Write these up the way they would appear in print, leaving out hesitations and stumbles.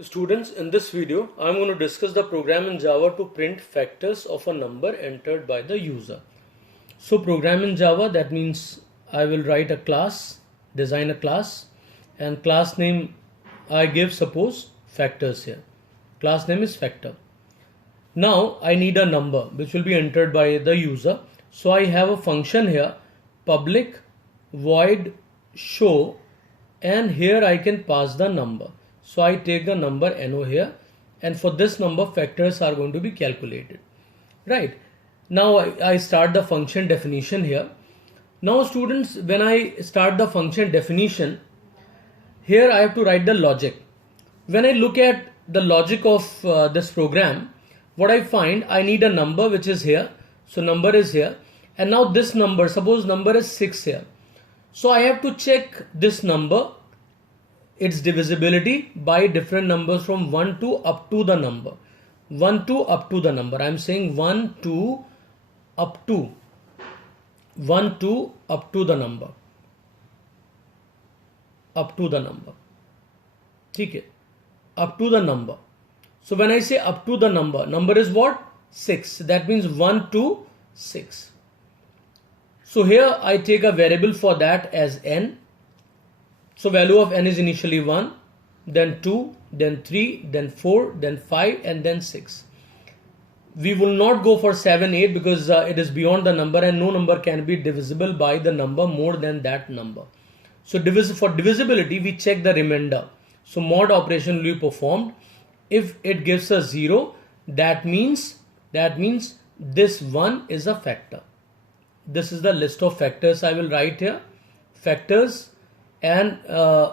Students, in this video, I'm going to discuss the program in Java to print factors of a number entered by the user. So program in Java, that means I will write a class, design a class, and class name I give, suppose, factors here. Class name is factor. Now I need a number which will be entered by the user. So I have a function here, public void show, and here I can pass the number. So I take the number no here, and for this number factors are going to be calculated. Right. Now I start the function definition here. Now students, when I start the function definition, here I have to write the logic. When I look at the logic of this program, what I find, I need a number which is here. So number is here, and now this number, suppose number is 6 here. So I have to check this number, its divisibility by different numbers from 1 to up to the number. 1 to up to the number. I am saying 1 to up to. 1 to up to the number. Up to the number. Okay. Up to the number. So when I say up to the number is what? 6. That means 1 to 6. So here I take a variable for that as n. So value of n is initially 1, then 2, then 3, then 4, then 5, and then 6. We will not go for 7, 8 because it is beyond the number, and no number can be divisible by the number more than that number. So for divisibility, we check the remainder. So mod operation will be performed. If it gives us 0, that means this 1 is a factor. This is the list of factors I will write here. Factors. And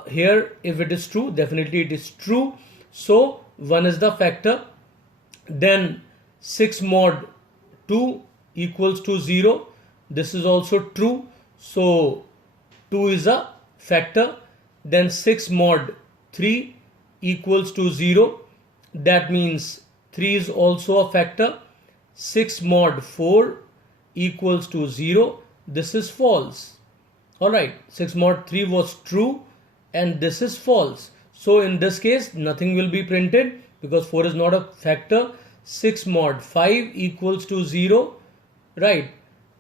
here if it is true, definitely it is true. So 1 is the factor. Then 6 mod 2 equals to 0. This is also true. So 2 is a factor. Then 6 mod 3 equals to 0. That means 3 is also a factor. 6 mod 4 equals to 0. This is false. Alright, 6 mod 3 was true and this is false. So in this case, nothing will be printed because 4 is not a factor. 6 mod 5 equals to 0. Right,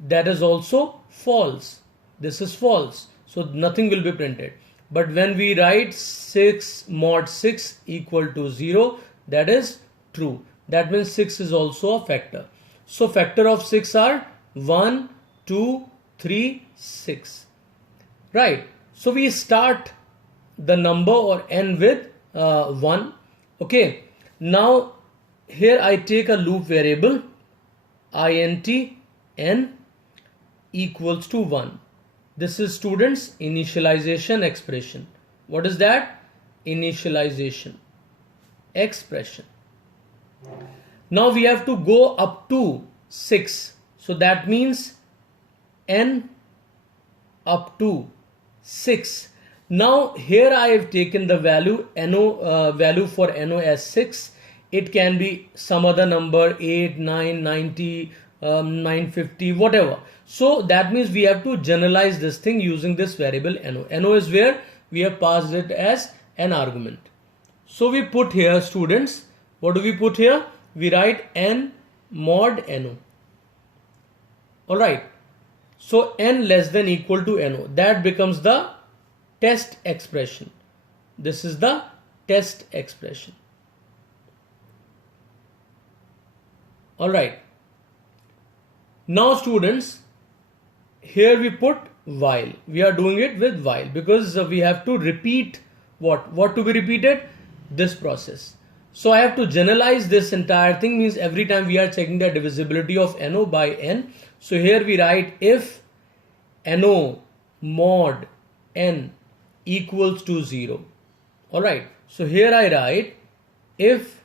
that is also false. This is false. So nothing will be printed. But when we write 6 mod 6 equal to 0, that is true. That means 6 is also a factor. So factor of 6 are 1, 2, 3, 6. Right. So we start the number or n with 1. Okay. Now here I take a loop variable int n equals to 1. This is students initialization expression. What is that? Initialization expression. Now we have to go up to 6. So that means n up to 6. Now here I have taken the value value for no as 6. It can be some other number, 8, 9, 90, 950, whatever. So that means we have to generalize this thing using this variable no. No is where we have passed it as an argument. So we put here, students, what do we put here? We write n mod no. Alright. So n less than equal to no. That becomes the test expression. This is the test expression. Alright. Now students, here we put while. We are doing it with while because we have to repeat what? What to be repeated? This process. So I have to generalize this entire thing, means every time we are checking the divisibility of no by n. So here we write if no mod n equals to 0. Alright. So here I write if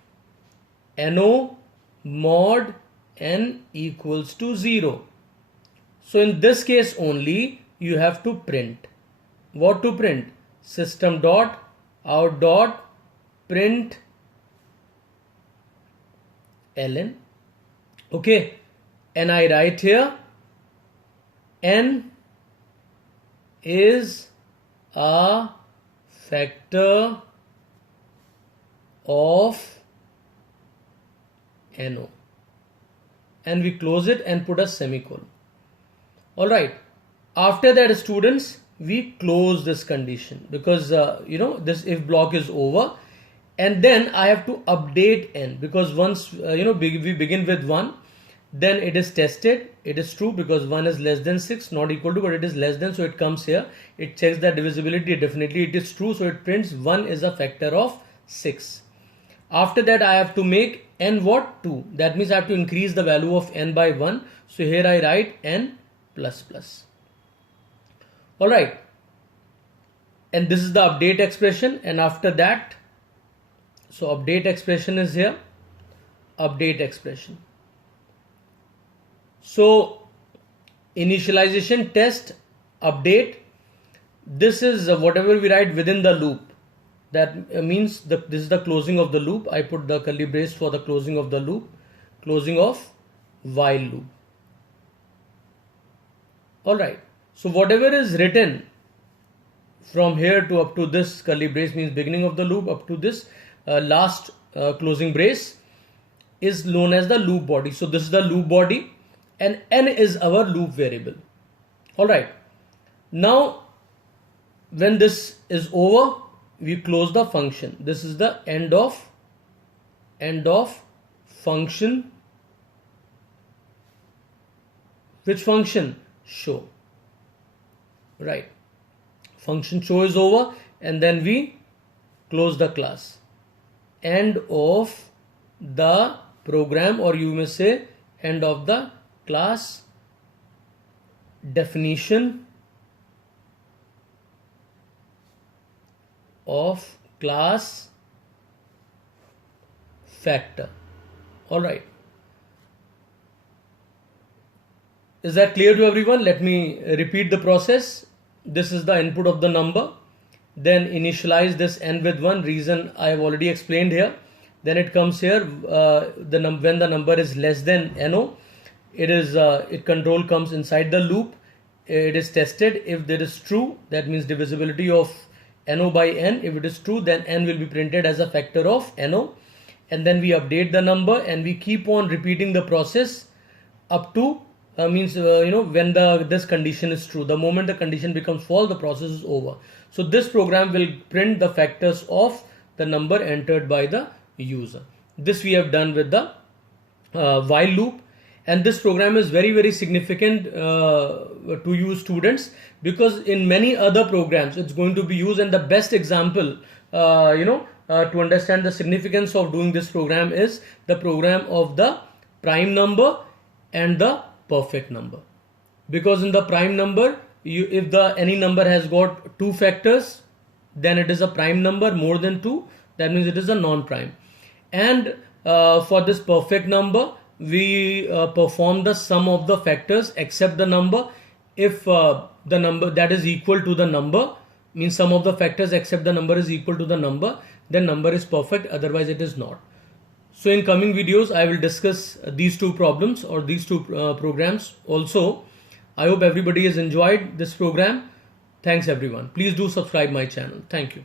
no mod n equals to 0. So in this case only you have to print. What to print? System dot out dot print ln. Okay. And I write here n is a factor of NO, and we close it and put a semicolon. All right. After that, students, we close this condition because this if block is over, and then I have to update n, because once we begin with 1, then it is tested, it is true because 1 is less than 6, not equal to, but it is less than, so it comes here, it checks the divisibility, definitely it is true, so it prints 1 is a factor of 6. After that, I have to make n what? 2. That means I have to increase the value of n by 1. So here I write n plus plus. Alright. And this is the update expression. And after that, so update expression is here. Update expression. So initialization, test, update. This is whatever we write within the loop. That means this is the closing of the loop. I put the curly brace for the closing of the loop, closing of while loop. Alright, so whatever is written from here to up to this curly brace, means beginning of the loop up to this last closing brace, is known as the loop body. So this is the loop body and n is our loop variable. Alright, now when this is over, we close the function. This is the end of function. Which function? Show. Right. Function show is over, and then we close the class. End of the program, or you may say end of the class definition of class factor. All right. Is that clear to everyone? Let me repeat the process. This is the input of the number. Then initialize this n with 1. Reason I have already explained here. Then it comes here when the number is less than NO. It control comes inside the loop. It is tested. If there is true, that means divisibility of NO by n. If it is true, then n will be printed as a factor of NO. And then we update the number, and we keep on repeating the process up to when this condition is true. The moment the condition becomes false, the process is over. So this program will print the factors of the number entered by the user. This we have done with the while loop. And this program is very, very significant to you students, because in many other programs it's going to be used. And the best example to understand the significance of doing this program is the program of the prime number and the perfect number. Because in the prime number, if any number has got 2 factors, then it is a prime number. More than 2, that means it is a non-prime. And for this perfect number, we perform the sum of the factors except the number. If the number that is equal to the number, means sum of the factors except the number is equal to the number, then number is perfect, otherwise it is not. So in coming videos, I will discuss these 2 problems or these 2 programs also. I hope everybody has enjoyed this program. Thanks everyone. Please do subscribe my channel. Thank you.